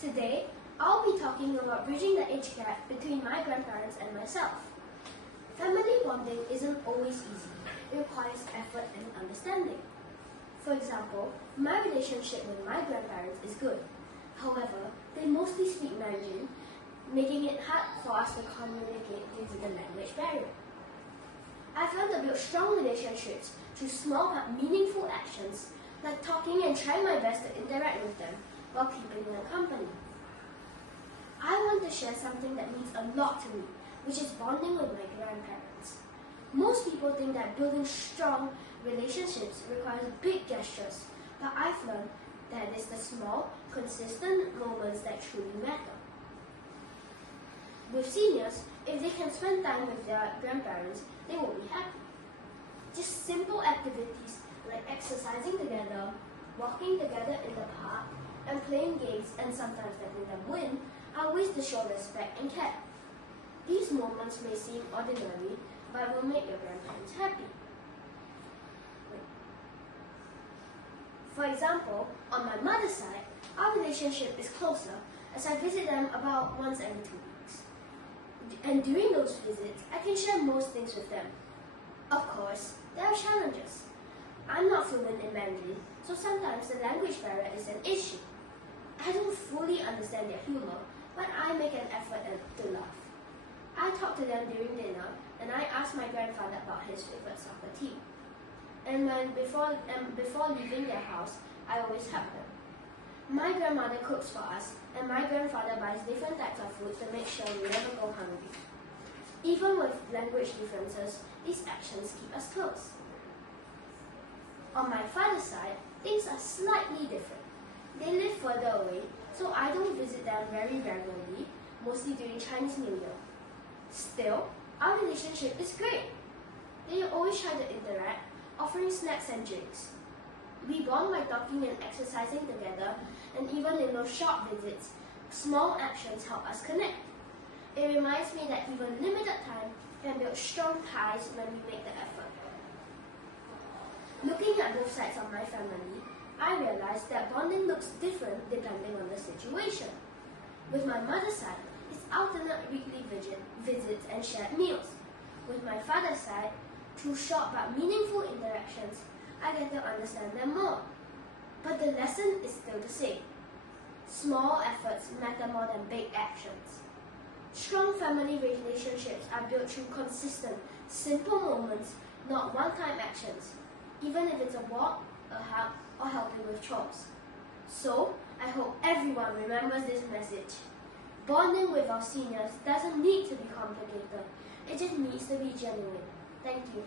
Today, I'll be talking about bridging the age gap between my grandparents and myself. Family bonding isn't always easy. It requires effort and understanding. For example, my relationship with my grandparents is good. However, they mostly speak Mandarin, making it hard for us to communicate due to the language barrier. I've learned to build strong relationships through small but meaningful actions, like talking and trying my best to interact with them while keeping them company. I want to share something that means a lot to me, which is bonding with my grandparents. Most people think that building strong relationships requires big gestures, but I've learned that it's the small, consistent moments that truly matter. With seniors, if they can spend time with their grandparents, they will be happy. Just simple activities like exercising together, walking together in the park, and playing games and sometimes letting them win are ways to show respect and care. These moments may seem ordinary, but will make your grandparents happy. For example, on my mother's side, our relationship is closer as I visit them about once every 2 weeks. And during those visits, I can share most things with them. Of course, there are challenges. I'm not fluent in Mandarin, so sometimes the language barrier is an issue. I don't fully understand their humor, but I make an effort to laugh. I talk to them during dinner, and I ask my grandfather about his favorite soccer team. And before leaving their house, I always help them. My grandmother cooks for us, and my grandfather buys different types of food to make sure we never go hungry. Even with language differences, these actions keep us close. On my father's side, things are slightly different. They live further away, so I don't visit them very regularly, mostly during Chinese New Year. Still, our relationship is great. They always try to interact, offering snacks and drinks. We bond by talking and exercising together, and even in those short visits, small actions help us connect. It reminds me that even limited time can build strong ties when we make the effort. Looking at both sides of my family, I realized that bonding looks different depending on the situation. With my mother's side, it's alternate weekly visits and shared meals. With my father's side, through short but meaningful interactions, I get to understand them more. But the lesson is still the same. Small efforts matter more than big actions. Strong family relationships are built through consistent, simple moments, not one-time actions, even if it's a walk, a hug, or helping with chores. So, I hope everyone remembers this message. Bonding with our seniors doesn't need to be complicated. It just needs to be genuine. Thank you.